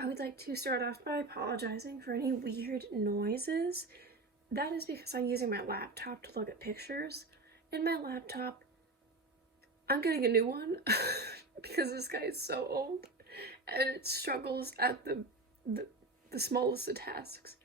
I would like to start off by apologizing for any weird noises. That is because I'm using my laptop to look at pictures. And my laptop, I'm getting a new one because this guy is so old and it struggles at the smallest of tasks.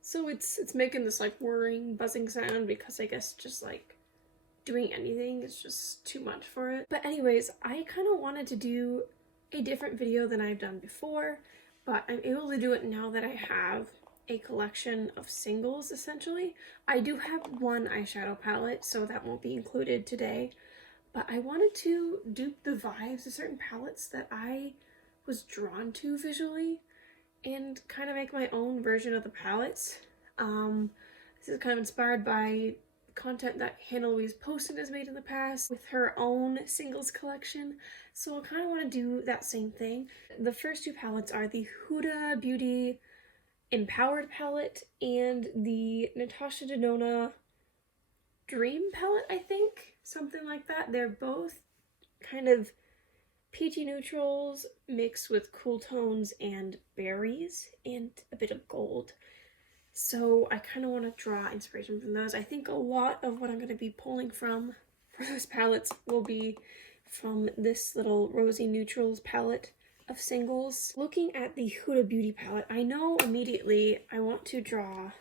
So it's making this like whirring, buzzing sound because I guess just like doing anything is just too much for it. But anyways, I kind of wanted to do a different video than I've done before, but I'm able to do it now that I have a collection of singles, essentially. I do have one eyeshadow palette, so that won't be included today, but I wanted to dupe the vibes of certain palettes that I was drawn to visually and kind of make my own version of the palettes. This is kind of inspired by content that Hannah Louise Poston has made in the past with her own singles collection, so I kind of want to do that same thing. The first two palettes are the Huda Beauty Empowered palette and the Natasha Denona Dream palette, I think, something like that. They're both kind of peachy neutrals mixed with cool tones and berries and a bit of gold. So I kind of want to draw inspiration from those. I think a lot of what I'm going to be pulling from for those palettes will be from this little Rosy Neutrals palette of singles. Looking at the Huda Beauty palette, I know immediately I want to draw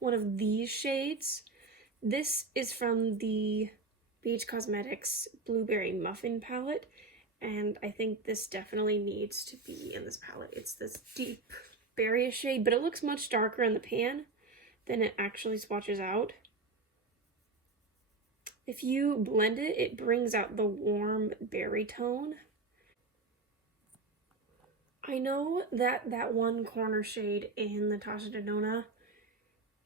one of these shades. This is from the BH Cosmetics Blueberry Muffin palette, and I think this definitely needs to be in this palette. It's this deep berry shade, but it looks much darker in the pan than it actually swatches out. If you blend it, it brings out the warm berry tone. I know that that one corner shade in Natasha Denona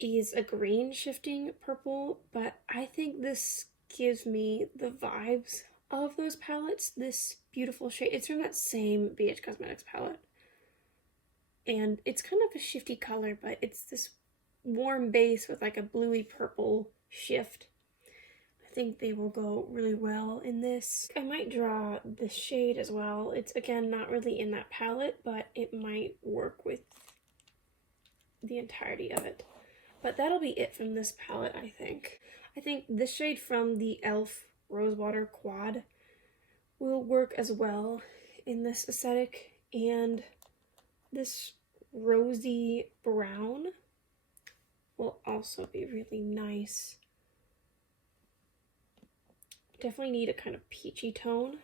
is a green shifting purple, but I think this gives me the vibes of those palettes. This beautiful shade, it's from that same BH Cosmetics palette. And it's kind of a shifty color, but it's this warm base with like a bluey purple shift. I think they will go really well in this. I might draw this shade as well. It's again not really in that palette, but it might work with the entirety of it. But that'll be it from this palette, I think. I think this shade from the e.l.f. Rosewater Quad will work as well in this aesthetic, and this rosy brown will also be really nice. Definitely need a kind of peachy tone.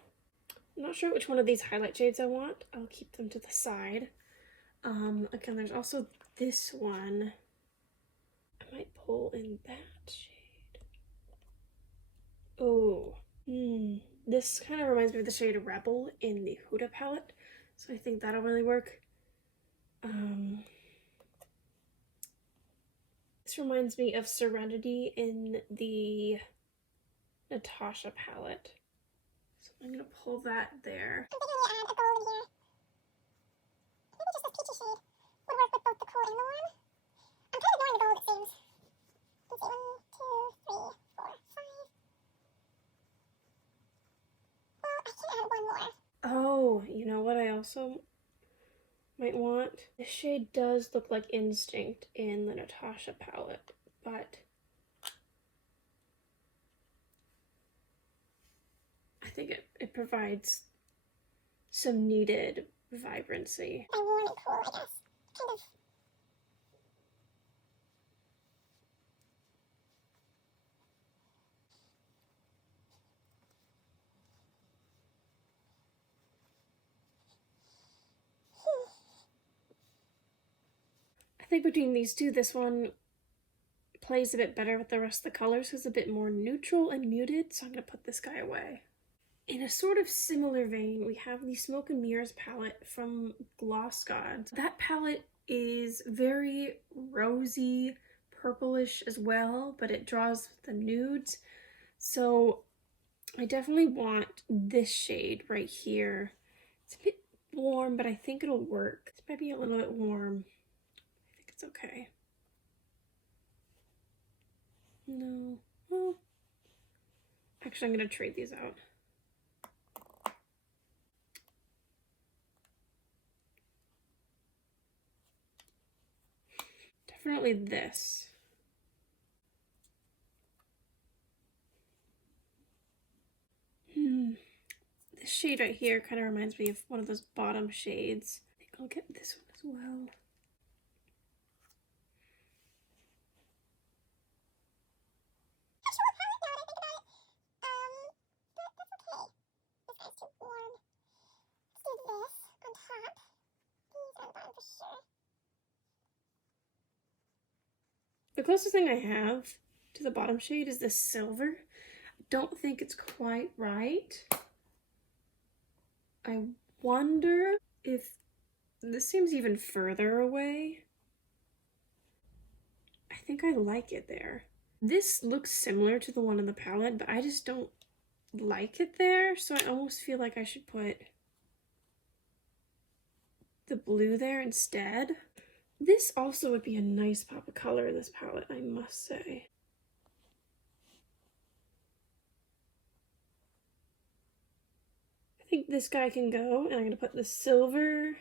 I'm not sure which one of these highlight shades I want. I'll keep them to the side. Again, there's also this one. I might pull in that shade. Oh, this kind of reminds me of the shade Rebel in the Huda palette, so I think that'll really work. This reminds me of Serenity in the Natasha palette, so I'm gonna pull that there. I'm thinking we add a gold here. Maybe just this peachy shade would work with both the cool and the warm. I'm kind of ignoring the gold, it seems. Let's see, 1, 2, 3, 4, 5. Well, I can add one more. Oh, you know what I also might want? This shade does look like Instinct in the Natasha palette, but I think it provides some needed vibrancy. By warm and cool, I guess. Kind of. I think between these two, this one plays a bit better with the rest of the colors. It's a bit more neutral and muted, so I'm going to put this guy away. In a sort of similar vein, we have the Smoke and Mirrors palette from Gloss Gods. That palette is very rosy, purplish as well, but it draws the nudes. So I definitely want this shade right here. It's a bit warm, but I think it'll work. It's maybe a little bit warm. I think it's okay. No. Well, actually, I'm going to trade these out. Definitely this. This shade right here kind of reminds me of one of those bottom shades. I think I'll get this one as well. The closest thing I have to the bottom shade is this silver. I don't think it's quite right. I wonder if this seems even further away. I think I like it there. This looks similar to the one in the palette, but I just don't like it there, so I almost feel like I should put the blue there instead. This also would be a nice pop of color in this palette, I must say. I think this guy can go, and I'm gonna put the silver. I'm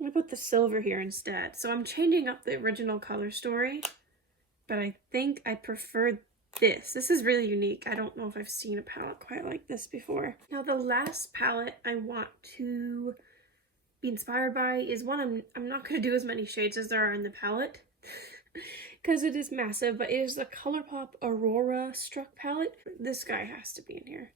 gonna put the silver here instead. So I'm changing up the original color story, but I think I prefer this. This is really unique. I don't know if I've seen a palette quite like this before. Now the last palette I want to be inspired by is one I'm not going to do as many shades as there are in the palette because it is massive, but it is the ColourPop Aurora Struck palette. This guy has to be in here.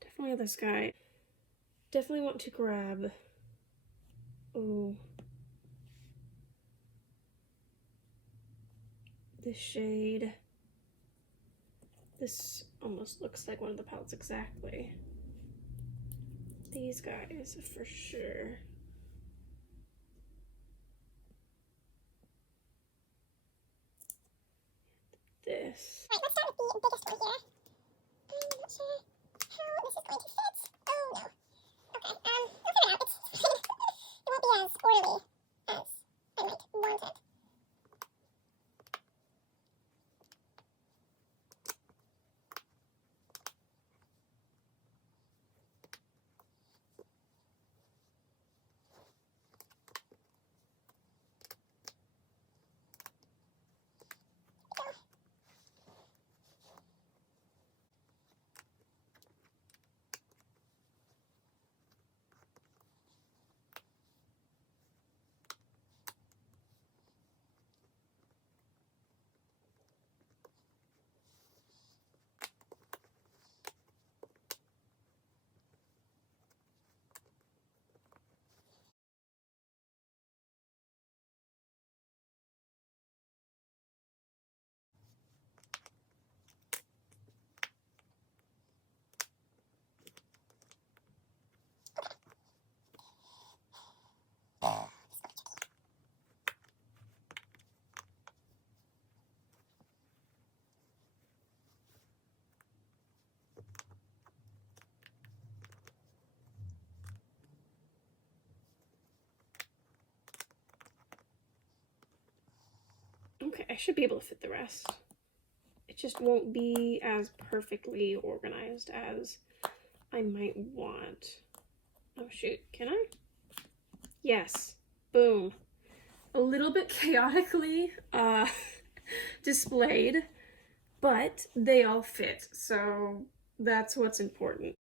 Definitely this guy. Definitely want to grab, oh, this shade. This almost looks like one of the palettes exactly. These guys for sure. This. Alright, let's start with the biggest one here. I'm not sure how this is going to fit. Oh no. Okay, we'll figure it out. It's fine. It won't be as orderly as I might want it. Okay, I should be able to fit the rest. It just won't be as perfectly organized as I might want. Oh shoot, can I? Yes, boom. A little bit chaotically displayed, but they all fit, so that's what's important.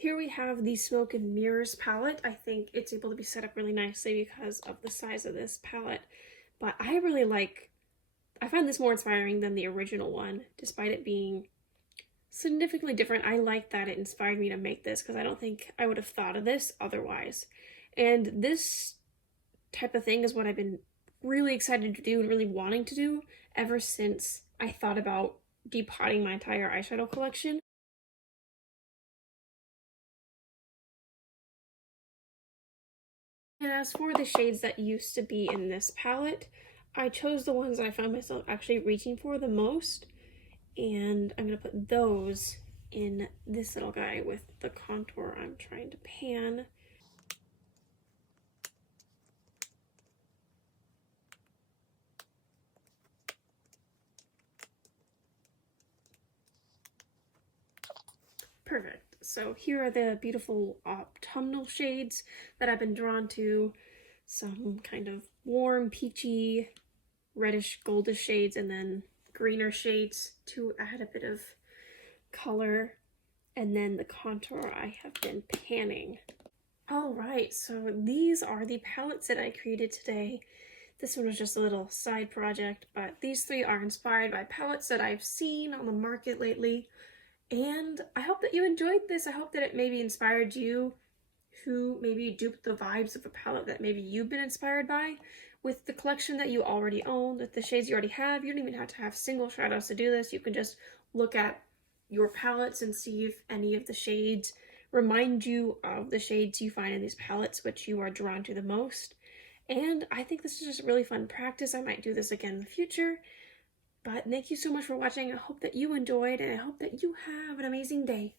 Here we have the Smoke and Mirrors palette. I think it's able to be set up really nicely because of the size of this palette, but I find this more inspiring than the original one, despite it being significantly different. I like that it inspired me to make this because I don't think I would have thought of this otherwise. And this type of thing is what I've been really excited to do and really wanting to do ever since I thought about depotting my entire eyeshadow collection. And as for the shades that used to be in this palette, I chose the ones that I found myself actually reaching for the most, and I'm going to put those in this little guy with the contour I'm trying to pan. Perfect. So here are the beautiful autumnal shades that I've been drawn to. Some kind of warm, peachy, reddish, goldish shades, and then greener shades to add a bit of color. And then the contour I have been panning. Alright, so these are the palettes that I created today. This one was just a little side project, but these three are inspired by palettes that I've seen on the market lately. And I hope that you enjoyed this. I hope that it maybe inspired you who maybe duped the vibes of a palette that maybe you've been inspired by. With the collection that you already own, with the shades you already have, you don't even have to have single shadows to do this. You can just look at your palettes and see if any of the shades remind you of the shades you find in these palettes which you are drawn to the most. And I think this is just a really fun practice. I might do this again in the future. But thank you so much for watching. I hope that you enjoyed, and I hope that you have an amazing day.